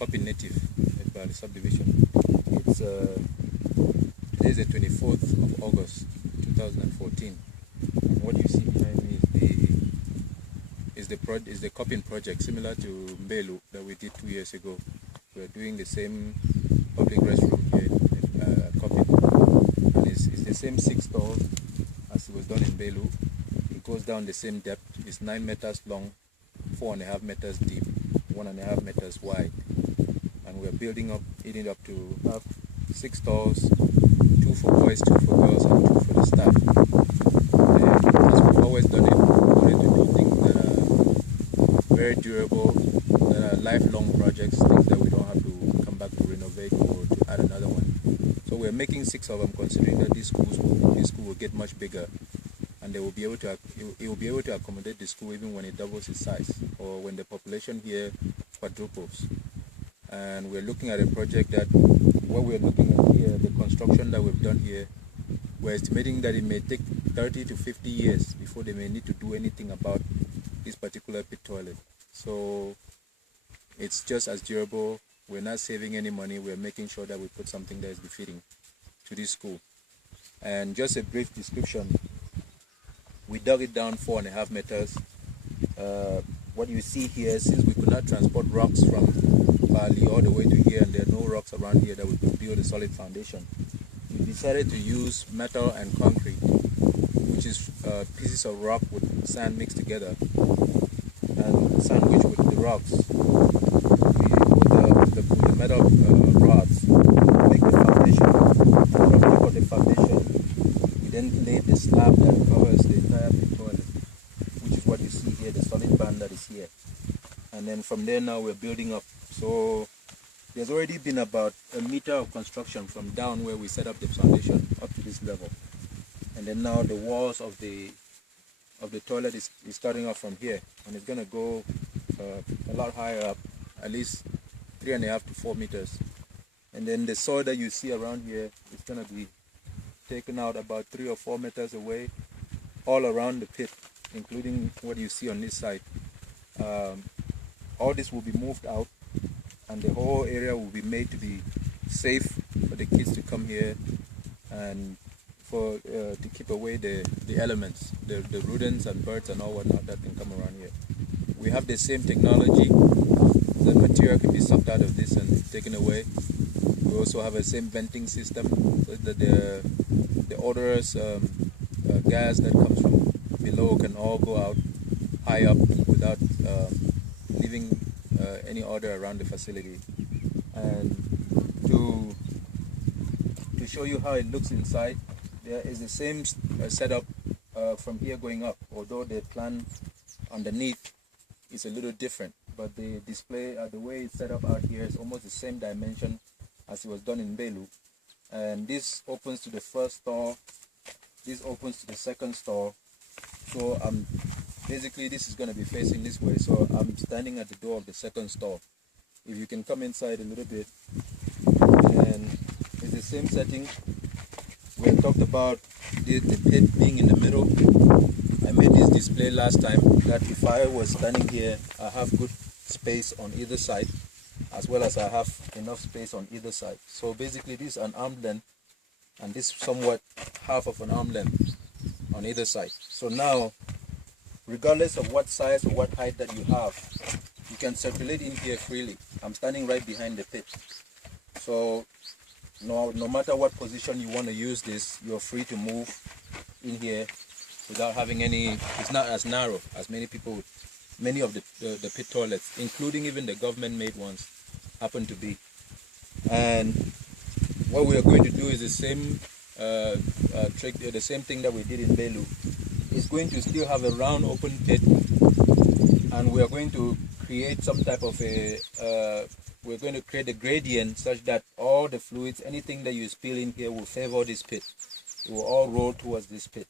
Koppin native at Bali subdivision. It's today is the 24th of August 2014. And what you see behind me is the Koppin project, similar to Mbelu that we did 2 years ago. We're doing the same public restroom here at Koppin, and it's the same 6 stalls as it was done in Mbelu. It goes down the same depth. It's 9 meters long, 4.5 meters deep, 1.5 meters wide, and we're building up, eating up to have 6 stalls, 2 for boys, 2 for girls, and 2 for the staff. And as we've always done it, we wanted to do things that are very durable, that are lifelong projects, things that we don't have to come back to renovate or to add another one. So we're making 6 of them, considering that this school will get much bigger, and it will be able to accommodate the school even when it doubles its size, or when the population here quadruples. And we're looking at a project that, what we're looking at here, the construction that we've done here, we're estimating that it may take 30 to 50 years before they may need to do anything about this particular pit toilet. So it's just as durable. We're not saving any money. We're making sure that we put something that is befitting to this school. And just a brief description, we dug it down 4.5 meters. What you see here, since we could not transport rocks from Bali all the way to here, and there are no rocks around here that we could build a solid foundation, we decided to use metal and concrete, which is pieces of rock with sand mixed together and sandwiched with the rocks. With the metal rods, make the foundation. On top of the foundation, we then laid the slab that covers the entire pit toilet, which is what you see here, the solid band that is here. And then from there now we're building up. So there's already been about 1 meter of construction from down where we set up the foundation up to this level. And then now the walls of the toilet is starting off from here, and it's going to go a lot higher up, at least 3.5 to 4 meters. And then the soil that you see around here is going to be taken out about 3 or 4 meters away, all around the pit, including what you see on this side. All this will be moved out, and the whole area will be made to be safe for the kids to come here and for to keep away the elements, the rodents and birds and all whatnot that can come around here. We have the same technology. The material can be sucked out of this and taken away. We also have a same venting system, so that the odorous gas that comes from below can all go out high up without leaving any odor around the facility. And to show you how it looks inside, there is the same setup from here going up, although the plan underneath is a little different, but the display, the way it's set up out here is almost the same dimension as it was done in Mbelu. And this opens to the first store, this opens to the second store. So basically this is going to be facing this way, so I'm standing at the door of the second store. If you can come inside a little bit, and it's the same setting. We have talked about the pit being in the middle. I made this display last time that if I was standing here, I have good space on either side, as well as I have enough space on either side. So basically this is an arm length, and this somewhat half of an arm length on either side. So now, regardless of what size or what height that you have, you can circulate in here freely. I'm standing right behind the pit. So no matter what position you want to use this, you're free to move in here without having any. It's not as narrow as many of the pit toilets, including even the government-made ones, happen to be. And what we are going to do is the same trick, the same thing that we did in Mbelu. It's going to still have a round open pit, and we are going to create some type of we're going to create a gradient such that all the fluids, anything that you spill in here, will favor this pit. It will all roll towards this pit.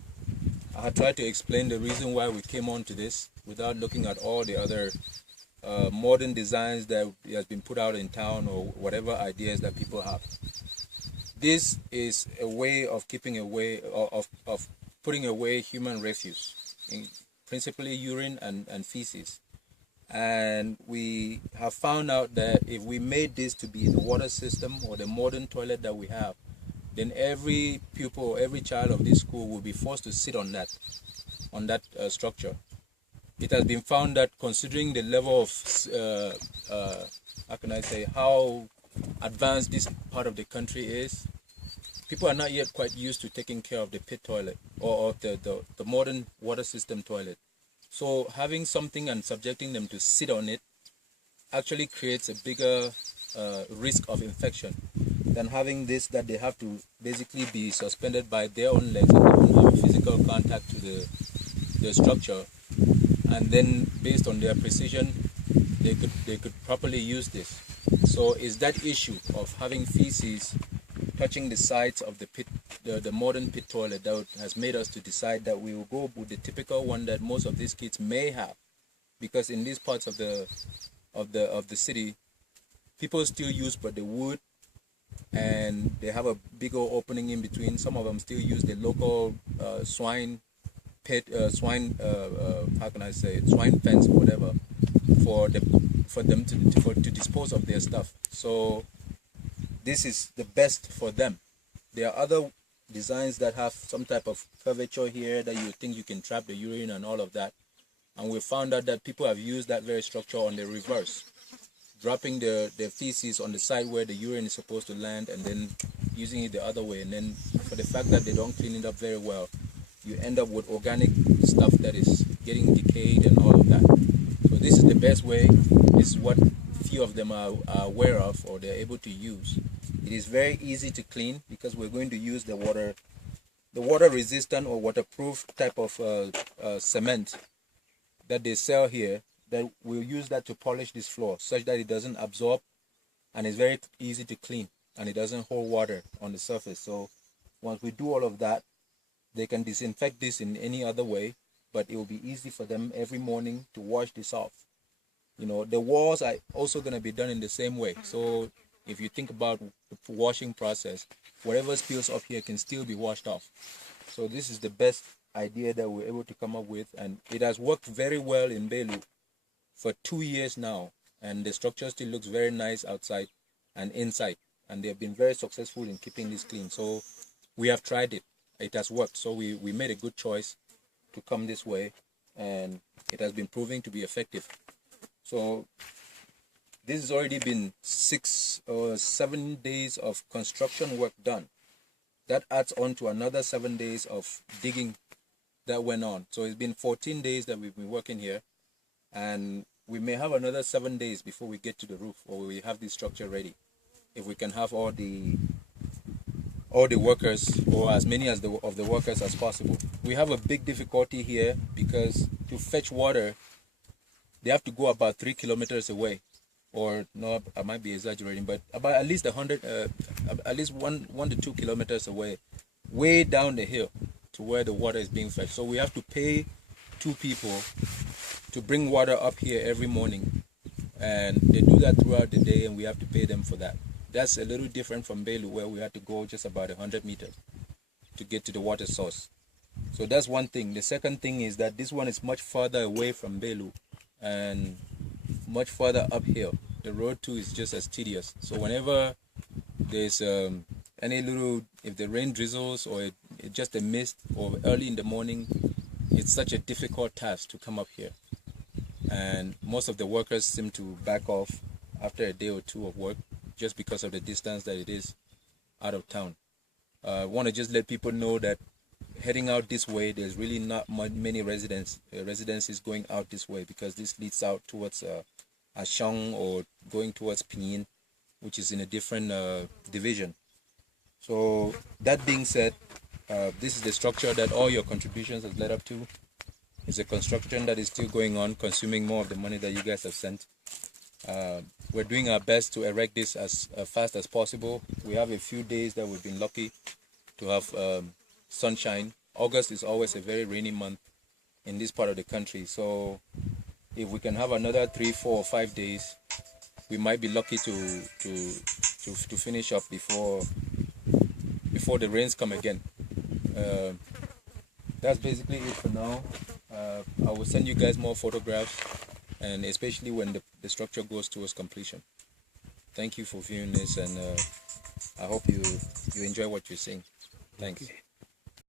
I had tried to explain the reason why we came on to this without looking at all the other modern designs that has been put out in town, or whatever ideas that people have. This is a way of keeping away, of putting away human refuse, principally urine and feces. And we have found out that if we made this to be the water system or the modern toilet that we have, then every pupil, every child of this school will be forced to sit on that structure. It has been found that considering the level of, how can I say, how advanced this part of the country is, people are not yet quite used to taking care of the pit toilet or of the modern water system toilet. So having something and subjecting them to sit on it actually creates a bigger risk of infection than having this that they have to basically be suspended by their own legs and they won't have a physical contact to the structure, and then based on their precision they could properly use this. So it's that issue of having feces touching the sides of the pit, the modern pit toilet, that has made us to decide that we will go with the typical one that most of these kids may have, because in these parts of the city, people still use but the wood, and they have a bigger opening in between. Some of them still use the local swine pit, how can I say it, swine fence or whatever, for them to dispose of their stuff. So this is the best for them. There are other designs that have some type of curvature here that you think you can trap the urine and all of that. And we found out that people have used that very structure on the reverse, dropping the feces on the side where the urine is supposed to land and then using it the other way. And then for the fact that they don't clean it up very well, you end up with organic stuff that is getting decayed and all of that. So this is the best way. This is what few of them are aware of or they're able to use. It is very easy to clean because we're going to use the water resistant or waterproof type of cement that they sell here, that we'll use that to polish this floor such that it doesn't absorb and it's very easy to clean and it doesn't hold water on the surface. So once we do all of that, they can disinfect this in any other way, but it will be easy for them every morning to wash this off. You know, the walls are also going to be done in the same way. So if you think about the washing process, whatever spills up here can still be washed off. So this is the best idea that we're able to come up with, and it has worked very well in Belu for 2 years now, and the structure still looks very nice outside and inside, and they have been very successful in keeping this clean. So we have tried it. It has worked. So we made a good choice to come this way, and it has been proving to be effective. So this has already been 6 or 7 days of construction work done. That adds on to another 7 days of digging that went on. So it's been 14 days that we've been working here, and we may have another 7 days before we get to the roof, or we have this structure ready. If we can have all the workers, or as many of the workers as possible. We have a big difficulty here because to fetch water, they have to go about 3 kilometers away, or no, I might be exaggerating, but about at least 100, at least 1 to 2 kilometers away, way down the hill to where the water is being fetched. So we have to pay 2 people to bring water up here every morning, and they do that throughout the day, and we have to pay them for that. That's a little different from Belu, where we had to go just about 100 meters to get to the water source. So that's one thing. The second thing is that this one is much farther away from Belu and much further uphill. The road too is just as tedious. So whenever there's any little, if the rain drizzles or it's just a mist or early in the morning, it's such a difficult task to come up here. And most of the workers seem to back off after a day or two of work, just because of the distance that it is out of town. I want to just let people know that heading out this way, there's really not many residences going out this way, because this leads out towards Ashong or going towards Pinyin, which is in a different division. So that being said, this is the structure that all your contributions have led up to. It's a construction that is still going on, consuming more of the money that you guys have sent. We're doing our best to erect this as fast as possible. We have a few days that we've been lucky to have sunshine. August is always a very rainy month in this part of the country. So if we can have another 3, 4, or 5 days, we might be lucky to finish up before the rains come again. That's basically it for now. I will send you guys more photographs and especially when the structure goes towards completion. Thank you for viewing this, and I hope you enjoy what you're seeing. Thanks.